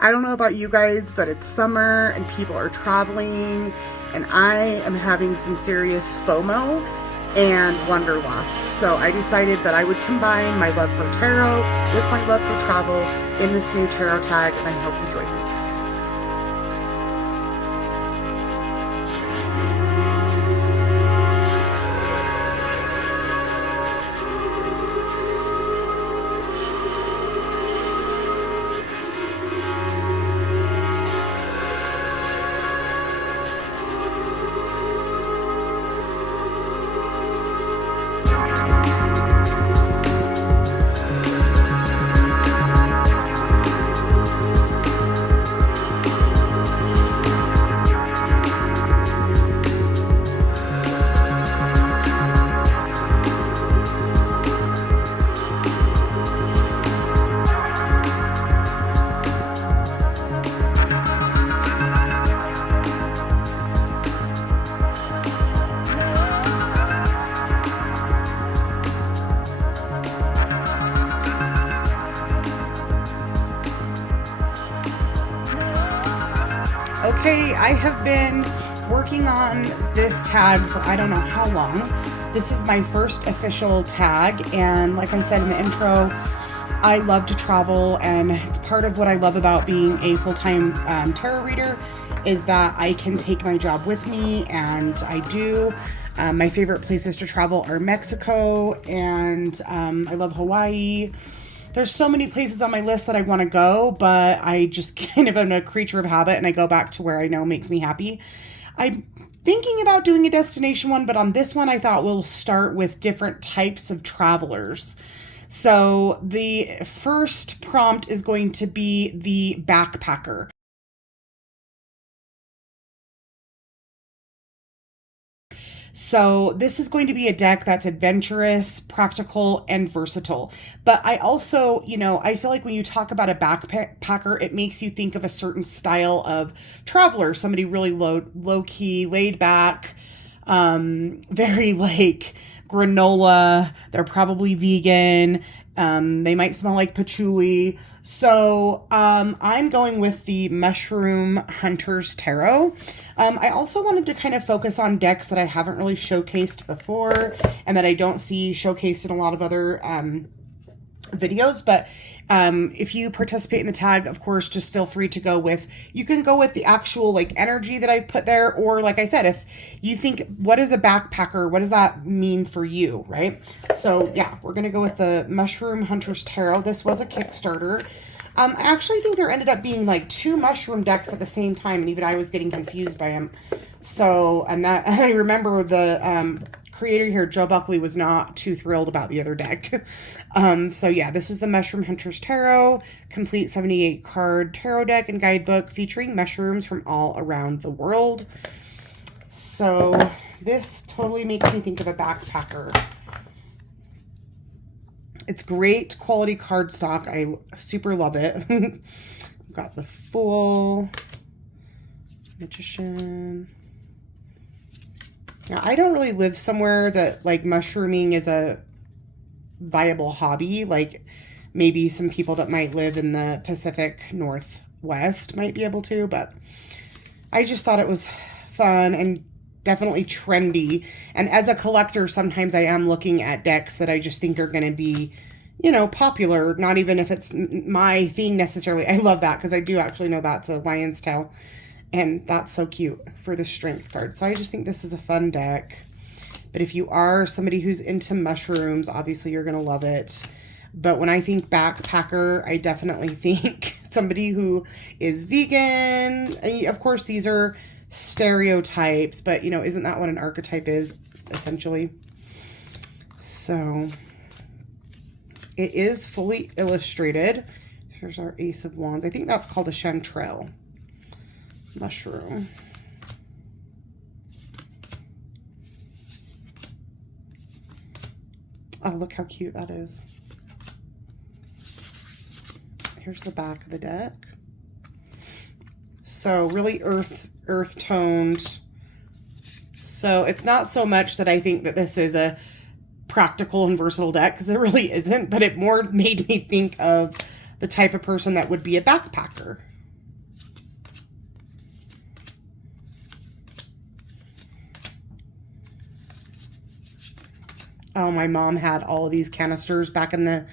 I don't know about you guys, but it's summer and people are traveling, and I am having some serious FOMO and wanderlust. So I decided that I would combine my love for tarot with my love for travel in this new tarot tag, and I hope you join me. Okay, I have been working on this tag for I don't know how long. This is my first official tag, and like I said in the intro, I love to travel, and it's part of what I love about being a full-time tarot reader is that I can take my job with me, and I do. My favorite places to travel are Mexico, and I love Hawaii. There's so many places on my list that I want to go, but I just kind of am a creature of habit, and I go back to where I know makes me happy. I'm thinking about doing a destination one, but on this one, I thought we'll start with different types of travelers. So the first prompt is going to be the backpacker. So this is going to be a deck that's adventurous, practical, and versatile. But I also, I feel like when you talk about a backpacker, it makes you think of a certain style of traveler, somebody really low key, laid back, very like granola. They're probably vegan. They might smell like patchouli. So I'm going with the Mushroom Hunter's Tarot. I also wanted to kind of focus on decks that I haven't really showcased before and that I don't see showcased in a lot of other videos. But if you participate in the tag, of course, just feel free to you can go with the actual like energy that I've put there. Or like I said, if you think, what is a backpacker? What does that mean for you? Right? So yeah, we're going to go with the Mushroom Hunter's Tarot. This was a Kickstarter. I actually think there ended up being like 2 mushroom decks at the same time, and even I was getting confused by them. So, and I remember the creator here, Joe Buckley, was not too thrilled about the other deck. So yeah, this is the Mushroom Hunter's Tarot, complete 78 card tarot deck and guidebook featuring mushrooms from all around the world. So this totally makes me think of a backpacker. It's great quality cardstock. I super love it. Got the Fool, Magician. Now, I don't really live somewhere that like mushrooming is a viable hobby. Like maybe some people that might live in the Pacific Northwest might be able to, but I just thought it was fun and definitely trendy. And as a collector, sometimes I am looking at decks that I just think are going to be, popular, not even if it's my thing necessarily. I love that because I do actually know that's a lion's tail, and that's so cute for the strength card. So I just think this is a fun deck. But if you are somebody who's into mushrooms, obviously you're going to love it. But when I think backpacker, I definitely think somebody who is vegan. And of course, these are stereotypes, but isn't that what an archetype is essentially? So it is fully illustrated. Here's our Ace of Wands. I think that's called a chanterelle mushroom. Oh, look how cute that is. Here's the back of the deck. So really earth toned. So it's not so much that I think that this is a practical and versatile deck, because it really isn't, but it more made me think of the type of person that would be a backpacker, Oh, my mom had all of these canisters back in the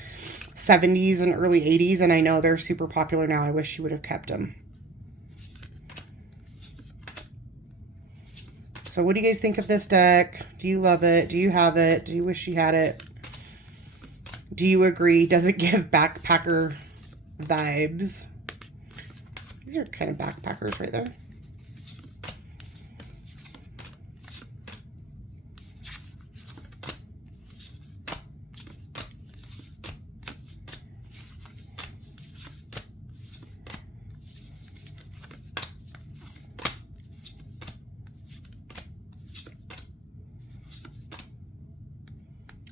70s and early 80s, and I know they're super popular now. I wish she would have kept them. So what do you guys think of this deck? Do you love it? Do you have it? Do you wish you had it? Do you agree? Does it give backpacker vibes? These are kind of backpackers right there.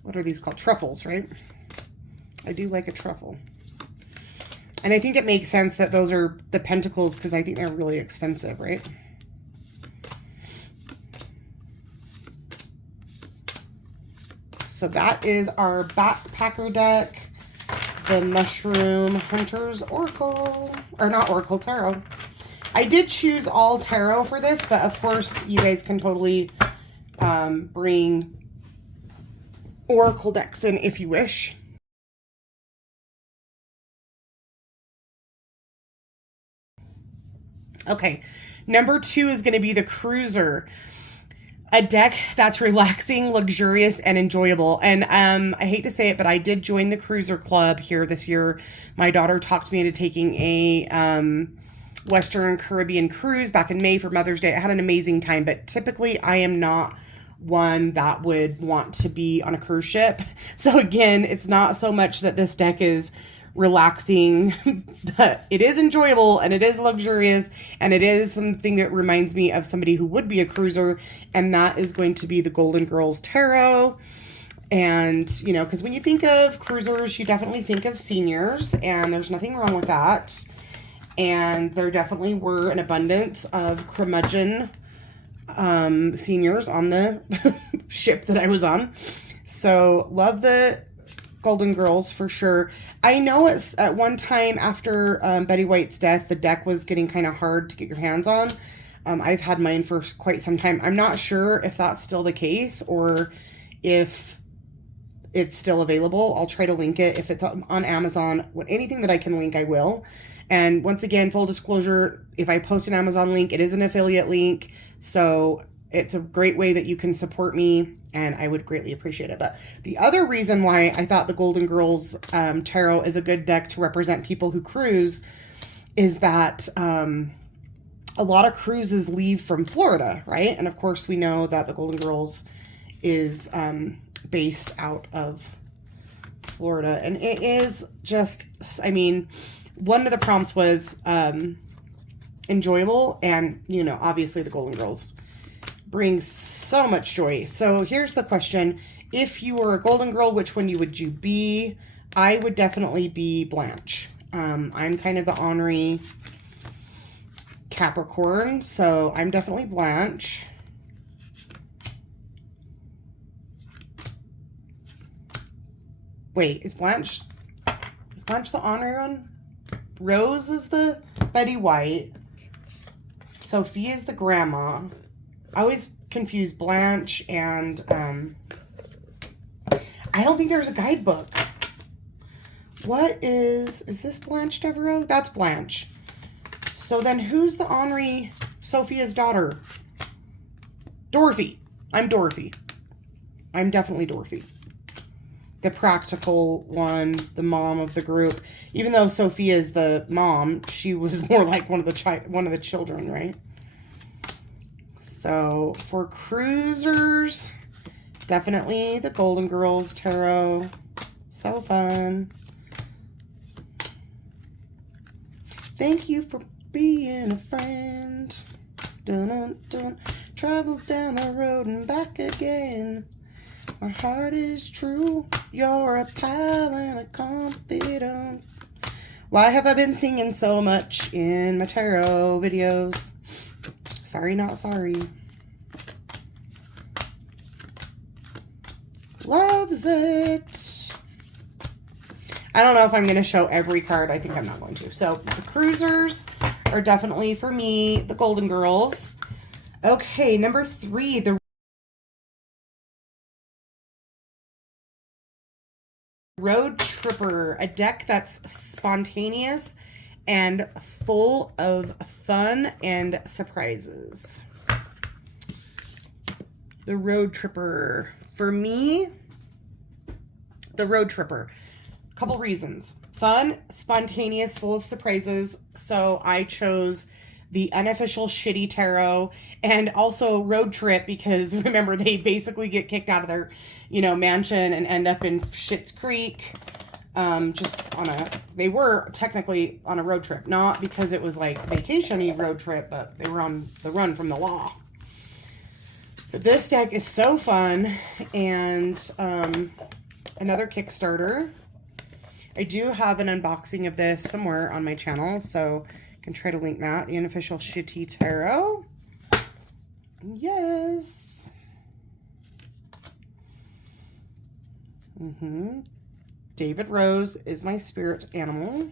What are these called? Truffles, right? I do like a truffle. And I think it makes sense that those are the pentacles because I think they're really expensive, right? So that is our backpacker deck, the Mushroom Hunter's Oracle, or not Oracle, Tarot. I did choose all tarot for this, but of course you guys can totally bring Oracle decks in if you wish. Okay, number 2 is going to be the Cruiser. A deck that's relaxing, luxurious, and enjoyable. And I hate to say it, but I did join the Cruiser Club here this year. My daughter talked me into taking a Western Caribbean cruise back in May for Mother's Day. I had an amazing time, but typically I am not one that would want to be on a cruise ship. So again, it's not so much that this deck is relaxing. It is enjoyable and it is luxurious and it is something that reminds me of somebody who would be a cruiser, and that is going to be the Golden Girls Tarot. And you know, because when you think of cruisers, you definitely think of seniors, and there's nothing wrong with that. And there definitely were an abundance of curmudgeon seniors on the ship that I was on. So love the Golden Girls for sure. I know it's at one time after Betty White's death, the deck was getting kind of hard to get your hands on. I've had mine for quite some time. I'm not sure if that's still the case or if it's still available. I'll try to link it. If it's on Amazon, anything that I can link, I will. And once again, full disclosure, if I post an Amazon link, it is an affiliate link. So it's a great way that you can support me, and I would greatly appreciate it. But the other reason why I thought the Golden Girls Tarot is a good deck to represent people who cruise is that a lot of cruises leave from Florida, right? And of course, we know that the Golden Girls is based out of Florida. And it is just, I mean, one of the prompts was enjoyable, and, you know, obviously the Golden Girls brings so much joy. So here's the question. If you were a Golden Girl, which one would you be? I would definitely be Blanche. I'm kind of the ornery Capricorn, so I'm definitely Blanche. Wait, is Blanche the ornery one? Rose is the Betty White. Sophia is the grandma. I always confuse Blanche and I don't think there's a guidebook. What is this Blanche Devereaux? That's Blanche. So then who's the ornery Sophia's daughter? Dorothy. I'm Dorothy. I'm definitely Dorothy. The practical one, the mom of the group. Even though Sophia is the mom, she was more like one of the children, right? So for cruisers, definitely the Golden Girls Tarot. So fun. Thank you for being a friend. Dun, dun, dun. Travel down the road and back again. My heart is true. You're a pal and a confidant. Why have I been singing so much in my tarot videos? Sorry, not sorry. Loves it. I don't know if I'm going to show every card. I think I'm not going to. So the cruisers are definitely, for me, the Golden Girls. Okay, number 3, the Road Tripper, a deck that's spontaneous and full of fun and surprises. The Road Tripper. For me, the Road Tripper. A couple reasons. Fun, spontaneous, full of surprises. So I chose the unofficial shitty tarot, and also Road Trip, because remember, they basically get kicked out of their, mansion and end up in Schitt's Creek. They were technically on a road trip, not because it was like vacation-y road trip, but they were on the run from the law. But this deck is so fun, and another Kickstarter. I do have an unboxing of this somewhere on my channel, so I can try to link that. The unofficial shitty tarot. Yes. David Rose is my spirit animal.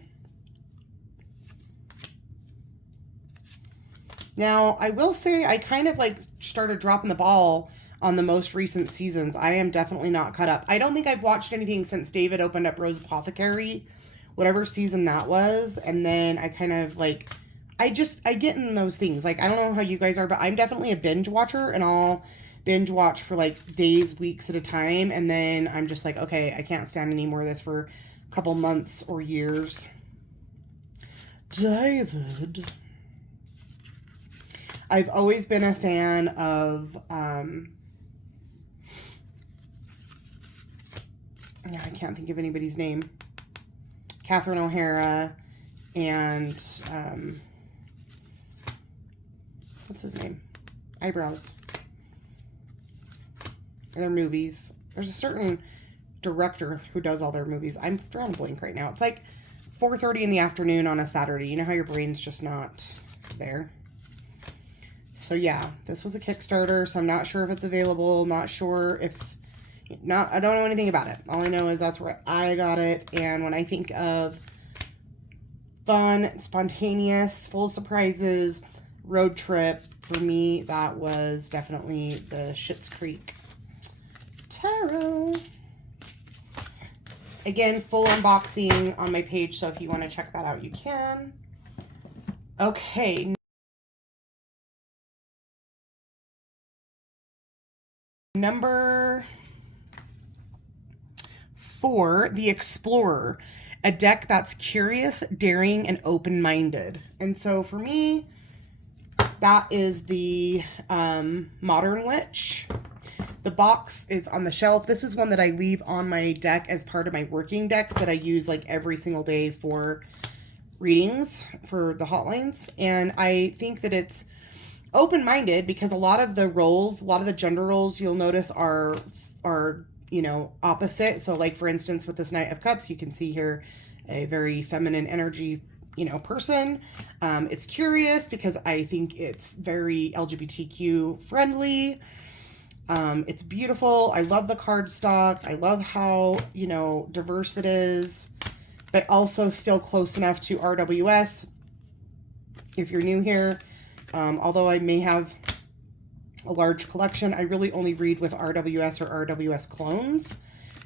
Now, I will say I kind of started dropping the ball on the most recent seasons. I am definitely not caught up. I don't think I've watched anything since David opened up Rose Apothecary, whatever season that was. And then I kind of I get in those things. I don't know how you guys are, but I'm definitely a binge watcher, and I'll binge watch for days, weeks at a time. And then I'm just okay, I can't stand any more of this for a couple months or years. David. I've always been a fan of, I can't think of anybody's name. Catherine O'Hara and, what's his name? Eyebrows. Their movies. There's a certain director who does all their movies. I'm drawing a blank right now. It's 4:30 in the afternoon on a Saturday. You know how your brain's just not there? So yeah, this was a Kickstarter, so I'm not sure if it's available. Not sure if... I don't know anything about it. All I know is that's where I got it. And when I think of fun, spontaneous, full of surprises, road trip, for me, that was definitely the Schitt's Creek Tarot. Again, full unboxing on my page, so if you want to check that out, you can. Okay. Number 4, the Explorer, a deck that's curious, daring, and open-minded. And so for me, that is the Modern Witch. The box is on the shelf. This is one that I leave on my deck as part of my working decks that I use every single day for readings for the hotlines. And I think that it's open-minded because a lot of the roles, a lot of the gender roles you'll notice are opposite. So for instance, with this Knight of Cups, you can see here a very feminine energy, person. It's curious because I think it's very LGBTQ friendly. It's beautiful. I love the cardstock. I love how, diverse it is, but also still close enough to RWS. If you're new here, although I may have a large collection, I really only read with RWS or RWS clones,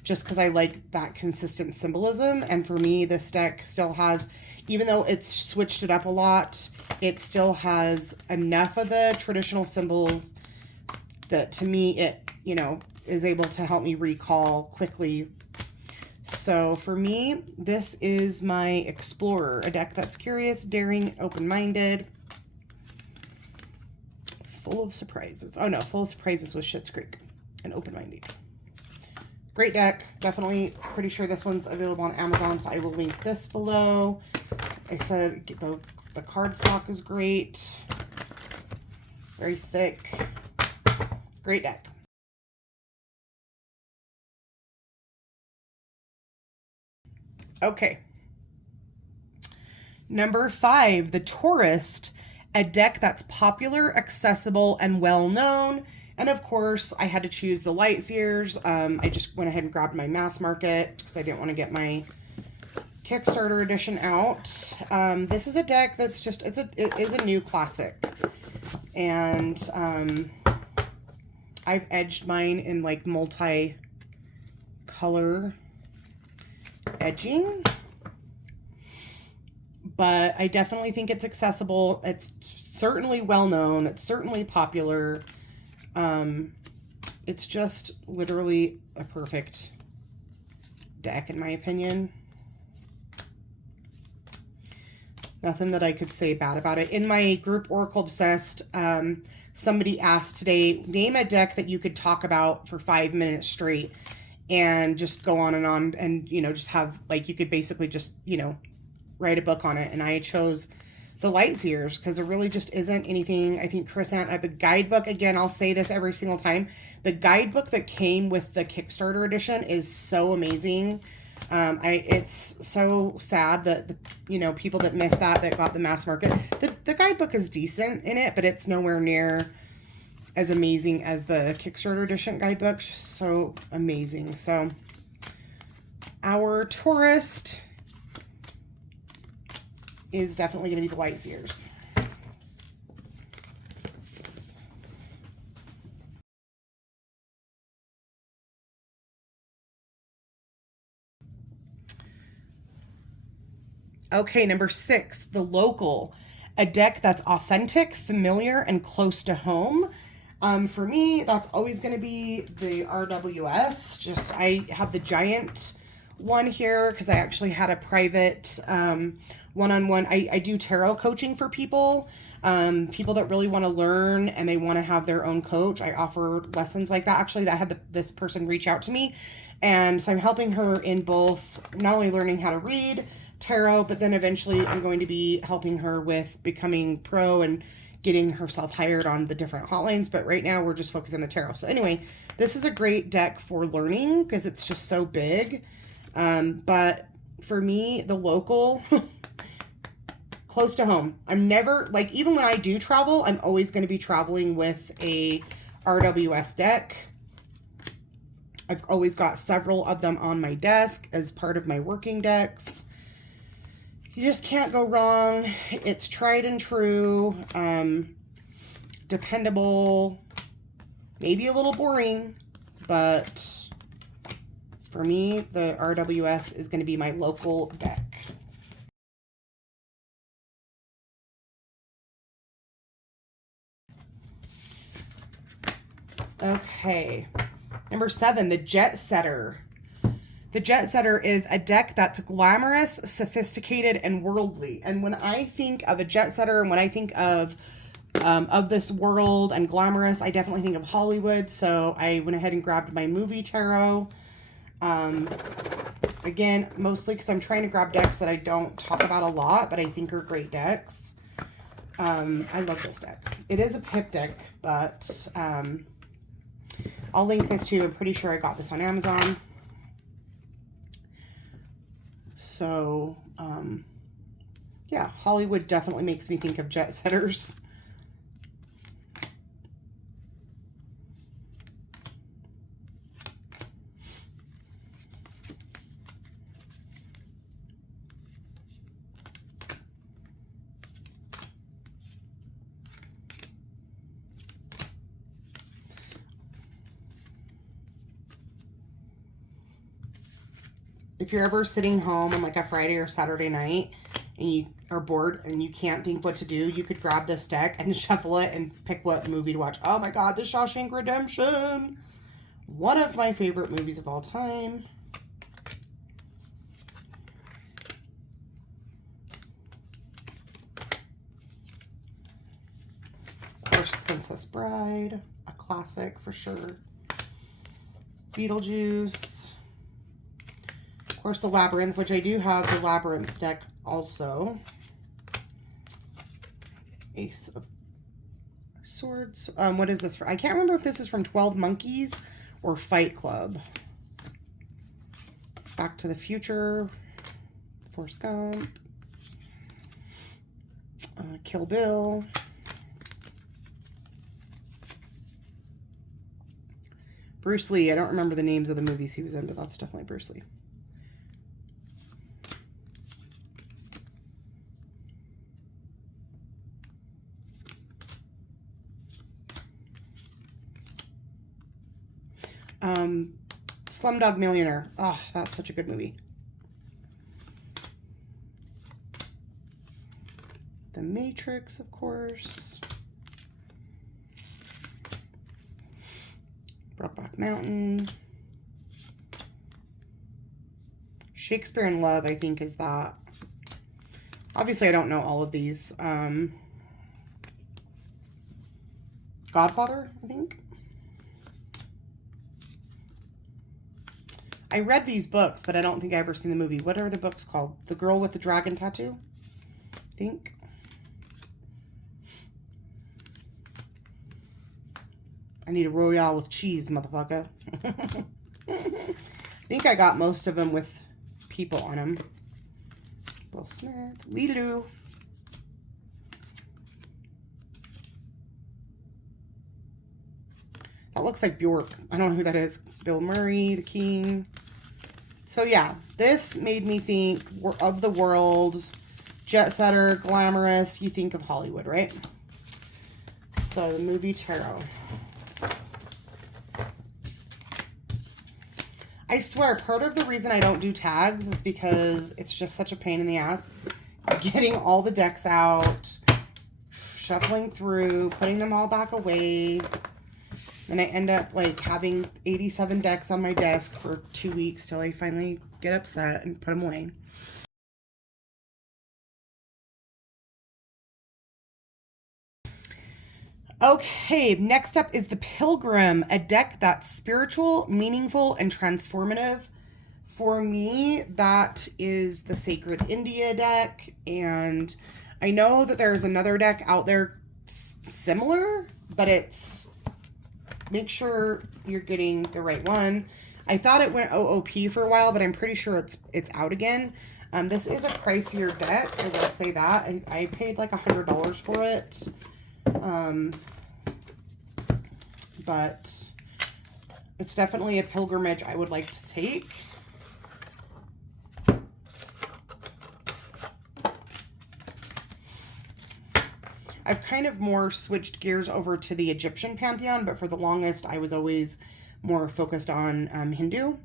just because I like that consistent symbolism. And for me, this deck still has, even though it's switched it up a lot, it still has enough of the traditional symbols that to me it, is able to help me recall quickly. So for me, this is my Explorer, a deck that's curious, daring, open-minded, full of surprises. Oh no, full of surprises with Schitt's Creek and open-minded. Great deck. Definitely pretty sure this one's available on Amazon, so I will link this below. Like I said, the cardstock is great. Very thick. Great deck. Okay. Number 5, the Tourist, a deck that's popular, accessible, and well-known. And of course, I had to choose the Lightseers. I just went ahead and grabbed my mass market because I didn't want to get my Kickstarter edition out. This is a deck that's just, it is a new classic. And I've edged mine in multi-color edging. But I definitely think it's accessible. It's certainly well known. It's certainly popular. It's just literally a perfect deck, in my opinion. Nothing that I could say bad about it. In my group Oracle Obsessed, somebody asked today, name a deck that you could talk about for 5 minutes straight and just go on and, you know, just have, like, you could basically just, you know, write a book on it. And I chose the Lightseers because there really just isn't anything. I think Chris Ant, the guidebook, again, I'll say this every single time, the guidebook that came with the Kickstarter edition is so amazing. It's so sad that you know, people that missed that got the mass market. The guidebook is decent in it, but it's nowhere near as amazing as the Kickstarter edition guidebook. Just so amazing. So our tourist is definitely going to be the Lightseers. Okay, number 6, the local. A deck that's authentic, familiar, and close to home. For me, that's always going to be the RWS. Just, I have the giant one here because I actually had a private one-on-one. I do tarot coaching for people. People that really want to learn and they want to have their own coach. I offer lessons like that. Actually, I had this person reach out to me. And so I'm helping her in both, not only learning how to read tarot, but then eventually I'm going to be helping her with becoming pro and getting herself hired on the different hotlines. But right now we're just focused on the tarot. So anyway, this is a great deck for learning because it's just so big. But for me, the local, close to home. I'm never, like, even when I do travel, I'm always going to be traveling with a RWS deck. I've always got several of them on my desk as part of my working decks. You just can't go wrong. It's tried and true, dependable, maybe a little boring, but for me, the RWS is going to be my local deck. Okay, number 7, the Jet Setter. The Jet Setter is a deck that's glamorous, sophisticated, and worldly. And when I think of a Jet Setter and when I think of this world and glamorous, I definitely think of Hollywood. So I went ahead and grabbed my movie tarot. Again, mostly because I'm trying to grab decks that I don't talk about a lot, but I think are great decks. I love this deck. It is a pip deck, but I'll link this to you. I'm pretty sure I got this on Amazon. So, yeah, Hollywood definitely makes me think of Jet Setters. If you're ever sitting home on like a Friday or Saturday night and you are bored and you can't think what to do, you could grab this deck and shuffle it and pick what movie to watch. Oh my God, The Shawshank Redemption. One of my favorite movies of all time. Of course, Princess Bride, a classic for sure. Beetlejuice. Of course, the Labyrinth, which I do have the Labyrinth deck also. Ace of Swords. What is this for? I can't remember if this is from 12 Monkeys or Fight Club. Back to the Future. Forrest Gump. Kill Bill. Bruce Lee. I don't remember the names of the movies he was in, but that's definitely Bruce Lee. Slumdog Millionaire. Oh, that's such a good movie. The Matrix, of course. Brokeback Mountain. Shakespeare in Love, I think, is that. Obviously, I don't know all of these. Godfather, I think. I read these books, but I don't think I've ever seen the movie. What are the books called? The Girl with the Dragon Tattoo, I think. I need a Royale with cheese, motherfucker. I think I got most of them with people on them. Will Smith, Lilu. That looks like Bjork. I don't know who that is. Bill Murray, The King. So yeah, this made me think of the world, jet setter, glamorous. You think of Hollywood, right? So the movie tarot. I swear, part of the reason I don't do tags is because it's just such a pain in the ass. Getting all the decks out, shuffling through, putting them all back away. And I end up like having 87 decks on my desk for 2 weeks till I finally get upset and put them away. Okay, next up is the Pilgrim, a deck that's spiritual, meaningful, and transformative. For me, that is the Sacred India deck, and I know that there's another deck out there similar, but it's, make sure you're getting the right one. I thought it went OOP for a while, but I'm pretty sure it's out again. This is a pricier deck, I will say that. I paid like $100 for it. But it's definitely a pilgrimage I would like to take. I've kind of more switched gears over to the Egyptian pantheon, but for the longest I was always more focused on Hindu.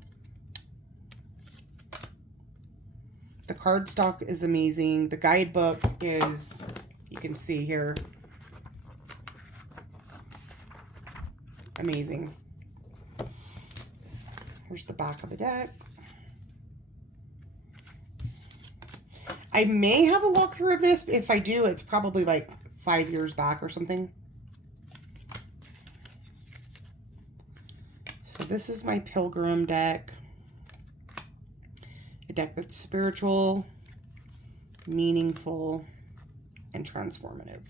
The cardstock is amazing. The guidebook is, you can see here, amazing. Here's the back of the deck. I may have a walkthrough of this. If I do, it's probably like 5 years back or something. So this is my Pilgrim deck. A deck that's spiritual, meaningful, and transformative.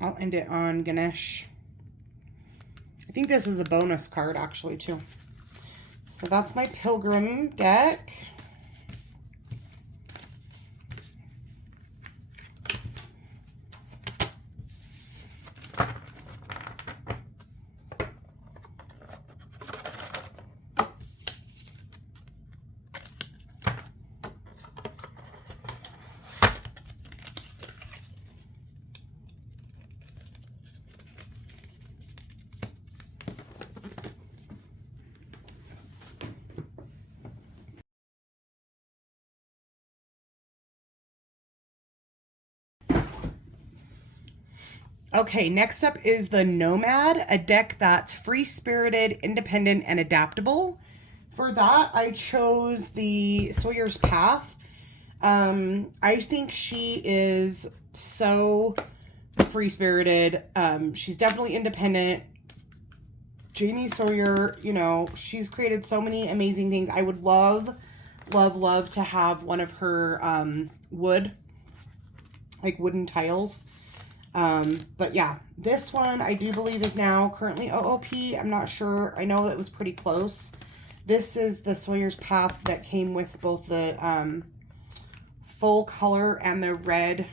I'll end it on Ganesh. I think this is a bonus card actually too. So that's my Pilgrim deck. Okay, next up is the Nomad, a deck that's free-spirited, independent, and adaptable. For that, I chose the Sawyer's Path. I think she is so free-spirited. She's definitely independent. Jamie Sawyer, you know, she's created so many amazing things. I would love, love, love to have one of her wooden tiles. But yeah, this one I do believe is now currently OOP. I'm not sure. I know it was pretty close. This is the Sawyer's Path that came with both the full color and the red.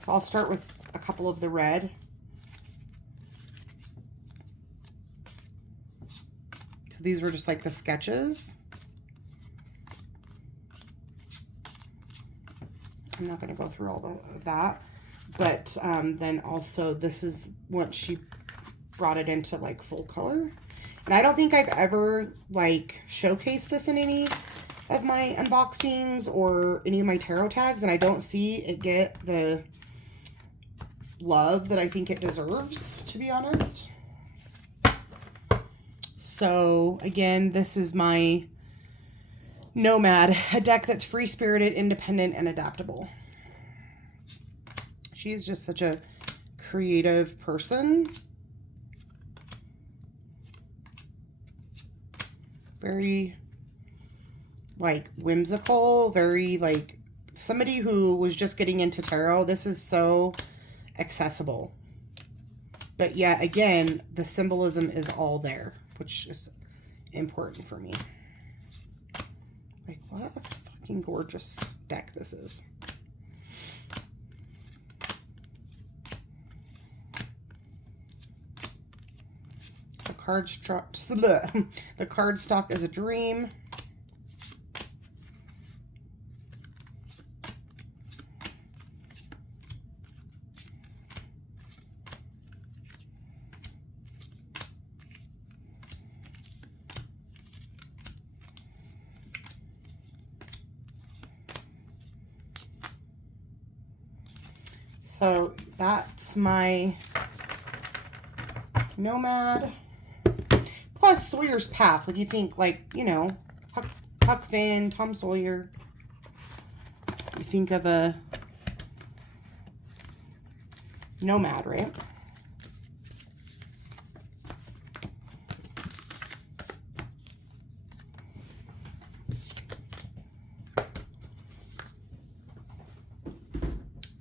So I'll start with a couple of the red. So these were just like the sketches. I'm not going to go through all of that. But then also this is what she brought it into like full color. And I don't think I've ever like showcased this in any of my unboxings or any of my tarot tags. And I don't see it get the love that I think it deserves, to be honest. So again, this is my Nomad, a deck that's free-spirited, independent, and adaptable. She's just such a creative person. Very, like, whimsical. Very, like, somebody who was just getting into tarot. This is so accessible. But yeah, again, the symbolism is all there, which is important for me. Like, what a fucking gorgeous deck this is. The card stock is a dream. So that's my Nomad. Plus Sawyer's Path. What do you think? Like, you know, Huck Finn, Tom Sawyer. You think of a Nomad, right?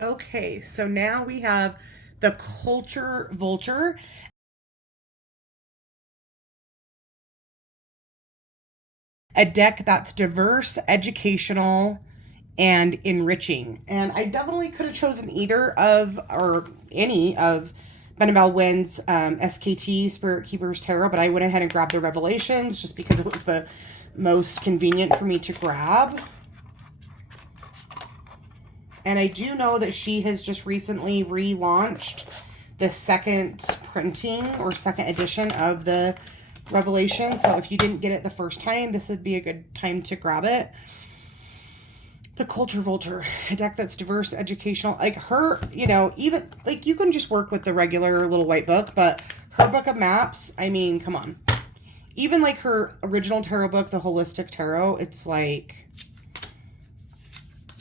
Okay, so now we have the Culture Vulture. A deck that's diverse, educational, and enriching. And I definitely could have chosen either of, or any of, Benebell Wynn's SKT, Spirit Keepers Tarot, but I went ahead and grabbed the Revelations just because it was the most convenient for me to grab. And I do know that she has just recently relaunched the second printing or second edition of the Revelation. So if you didn't get it the first time, this would be a good time to grab it. The Culture Vulture, a deck that's diverse, educational. Like her, you know, even like you can just work with the regular little white book, but her book of maps, I mean, come on. Even like her original tarot book, the Holistic Tarot, it's like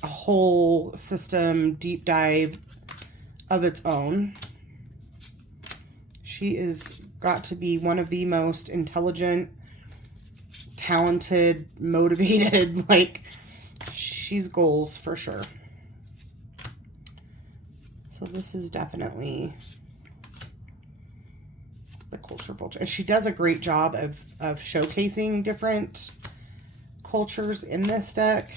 a whole system deep dive of its own. She is got to be one of the most intelligent, talented, motivated, like, she's goals for sure. So this is definitely the Culture Vulture. And she does a great job of showcasing different cultures in this deck.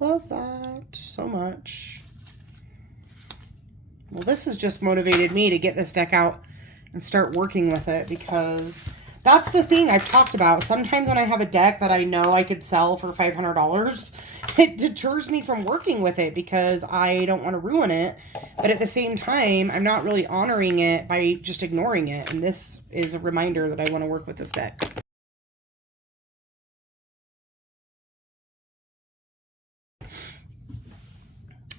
Love that so much. Well, this has just motivated me to get this deck out and start working with it, because That's the thing I've talked about. Sometimes when I have a deck that I know I could sell for $500, it deters me from working with it because I don't want to ruin it. But at the same time, I'm not really honoring it by just ignoring it. And this is a reminder that I want to work with this deck.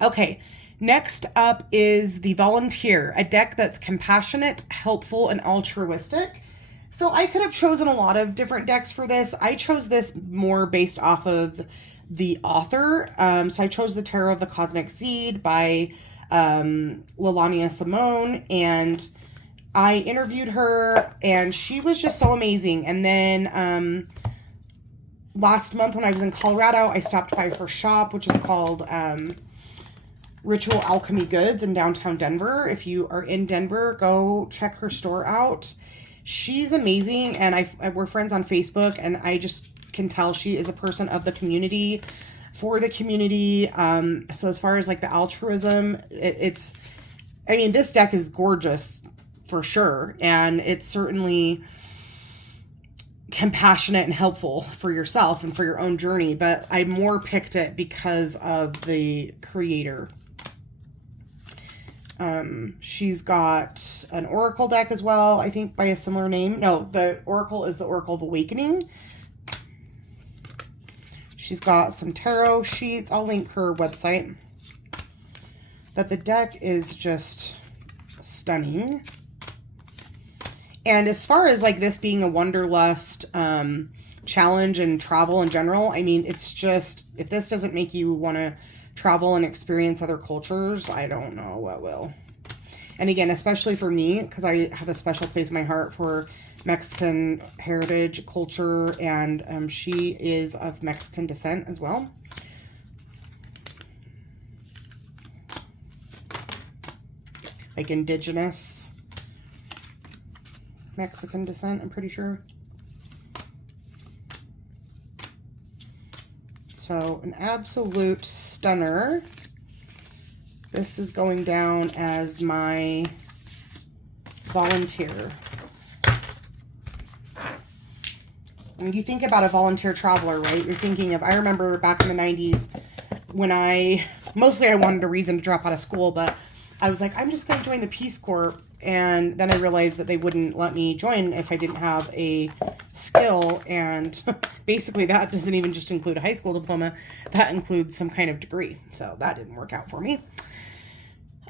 Okay, next up is the Volunteer, a deck that's compassionate, helpful, and altruistic. So I could have chosen a lot of different decks for this. I chose this more based off of the author. So I chose the Tarot of the Cosmic Seed by Lelania Simone, and I interviewed her, and she was just so amazing. And then last month when I was in Colorado, I stopped by her shop, which is called Ritual Alchemy Goods in downtown Denver. If you are in Denver, go check her store out. She's amazing, and we're friends on Facebook, and I just can tell she is a person of the community, for the community. So as far as like the altruism, I mean, this deck is gorgeous for sure, and it's certainly compassionate and helpful for yourself and for your own journey, but I more picked it because of the creator. She's got an Oracle deck as well, I think by a similar name. No, the Oracle is the Oracle of Awakening. She's got some tarot sheets. I'll link her website. But the deck is just stunning. And as far as like this being a Wanderlust challenge and travel in general, I mean, it's just, if this doesn't make you want to travel and experience other cultures, I don't know what will. And again, especially for me, because I have a special place in my heart for Mexican heritage, culture, and she is of Mexican descent as well. Like indigenous Mexican descent, I'm pretty sure. So an absolute stunner. This is going down as my volunteer. When you think about a volunteer traveler, right? You're thinking of, I remember back in the 90s when mostly I wanted a reason to drop out of school, but I was like, I'm just going to join the Peace Corps. And then I realized that they wouldn't let me join if I didn't have a skill. And basically that doesn't even just include a high school diploma. That includes some kind of degree. So that didn't work out for me.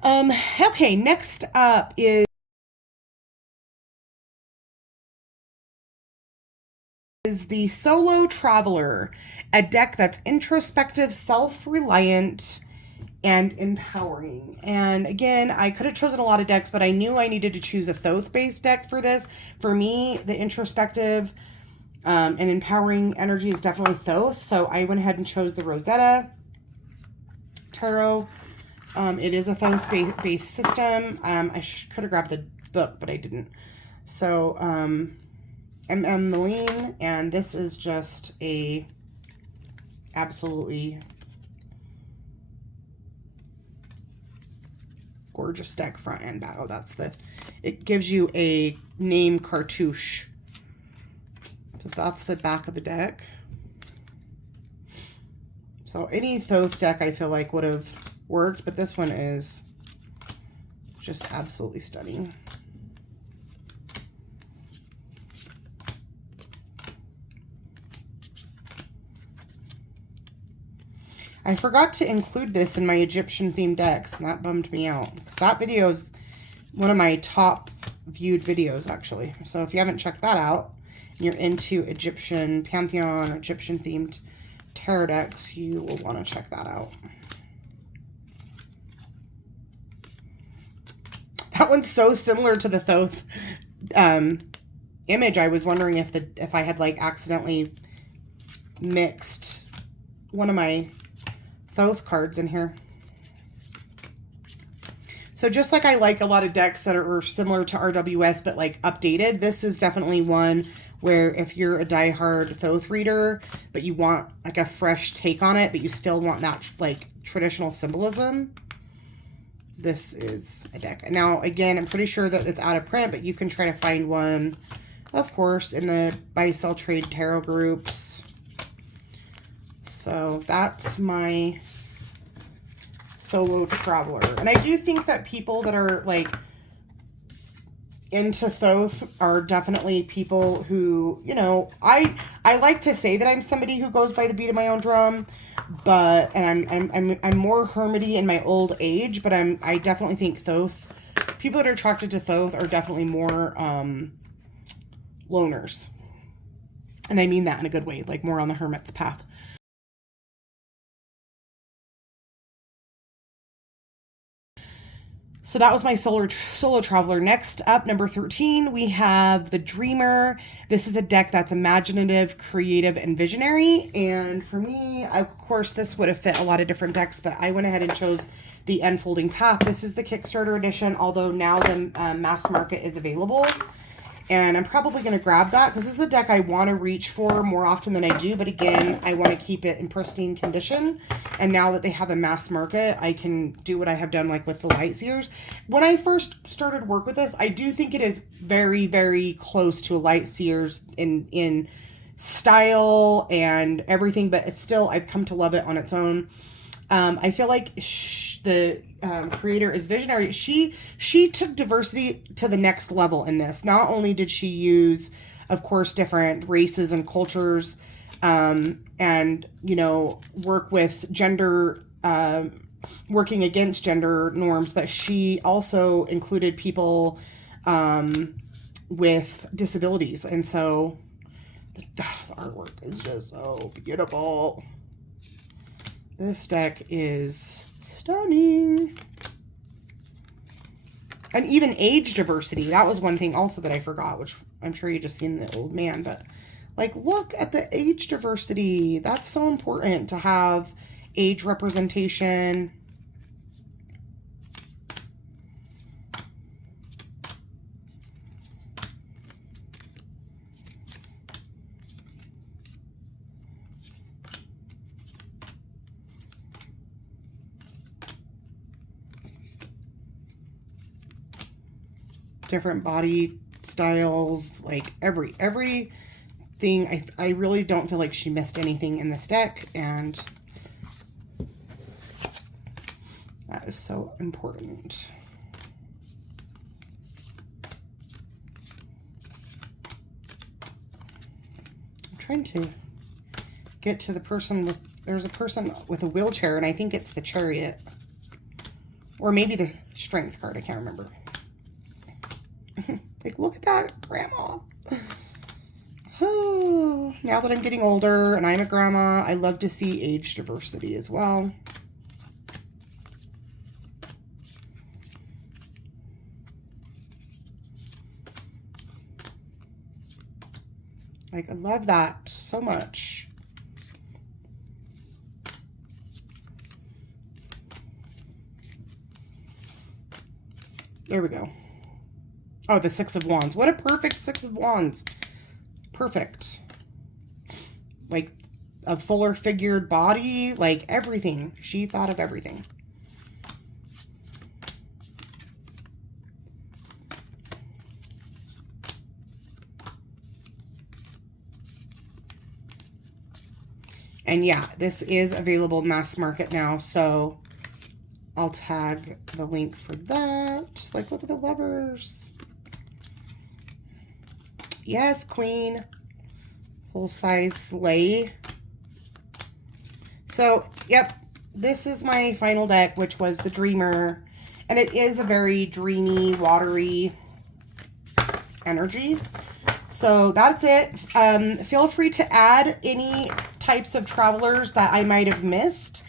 Okay, next up is the Solo Traveler, a deck that's introspective, self-reliant, and empowering. And again, I could have chosen a lot of decks, but I knew I needed to choose a Thoth-based deck for this. For me, the introspective and empowering energy is definitely Thoth, so I went ahead and chose the Rosetta Tarot. It is a Thoth-based system. I could have grabbed the book, but I didn't. So, M.M. Moline, and this is just a absolutely gorgeous deck front and back. Oh, it gives you a name cartouche. So that's the back of the deck. So any Thoth deck I feel like would have worked, but this one is just absolutely stunning. I forgot to include this in my Egyptian themed decks, and that bummed me out, because that video is one of my top viewed videos, actually. So if you haven't checked that out, and you're into Egyptian Pantheon, Egyptian themed tarot decks, you will want to check that out. That one's so similar to the Thoth image. I was wondering if I had like accidentally mixed one of my Thoth cards in here. So just like I like a lot of decks that are similar to RWS but like updated, this is definitely one where if you're a diehard Thoth reader but you want like a fresh take on it but you still want that like traditional symbolism, this is a deck. Now again, I'm pretty sure that it's out of print, but you can try to find one of course, in the buy, sell, trade tarot groups. So that's my solo traveler. And I do think that people that are like into Thoth are definitely people who, you know, I like to say that I'm somebody who goes by the beat of my own drum, but and I'm more hermity in my old age, but I definitely think Thoth, people that are attracted to Thoth are definitely more loners. And I mean that in a good way, like more on the hermit's path. So that was my solo traveler. Next up, number 13, we have the Dreamer. This is a deck that's imaginative, creative, and visionary. And for me, of course, this would have fit a lot of different decks, but I went ahead and chose the Unfolding Path. This is the Kickstarter edition, although now the mass market is available. And I'm probably going to grab that because this is a deck I want to reach for more often than I do. But again, I want to keep it in pristine condition. And now that they have a mass market, I can do what I have done like with the Light Seers. When I first started work with this, I do think it is very, very close to a Light Seers in style and everything. But it's still, I've come to love it on its own. I feel like the creator is visionary. She took diversity to the next level in this. Not only did she use, of course, different races and cultures, and, you know, work with gender, working against gender norms, but she also included people with disabilities. And so the artwork is just so beautiful. This deck is stunning. And even age diversity. That was one thing also that I forgot, which I'm sure you just seen the old man. But, like, look at the age diversity. That's so important to have age representation. Different body styles, like everything. I really don't feel like she missed anything in this deck, and that is so important. I'm trying to get to the person with, there's a person with a wheelchair, and I think it's the Chariot, or maybe the Strength card, I can't remember. Like, look at that, Grandma. Oh, now that I'm getting older and I'm a grandma, I love to see age diversity as well. Like, I love that so much. There we go. Oh, the Six of Wands. What a perfect Six of Wands. Perfect. Like, a fuller figured body. Like, everything. She thought of everything. And yeah, this is available mass market now, so I'll tag the link for that. Like, look at the Lovers. Yes, Queen. Full-size sleigh. So, yep. This is my final deck, which was the Dreamer. And it is a very dreamy, watery energy. So, that's it. Feel free to add any types of travelers that I might have missed.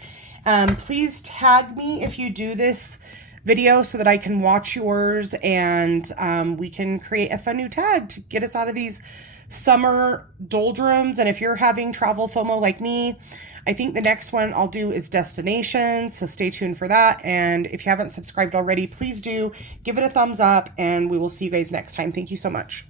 Please tag me if you do this video so that I can watch yours, and we can create a fun new tag to get us out of these summer doldrums. And if you're having travel FOMO like me, I think the next one I'll do is destinations, so stay tuned for that. And if you haven't subscribed already, please do give it a thumbs up, and we will see you guys next time. Thank you so much.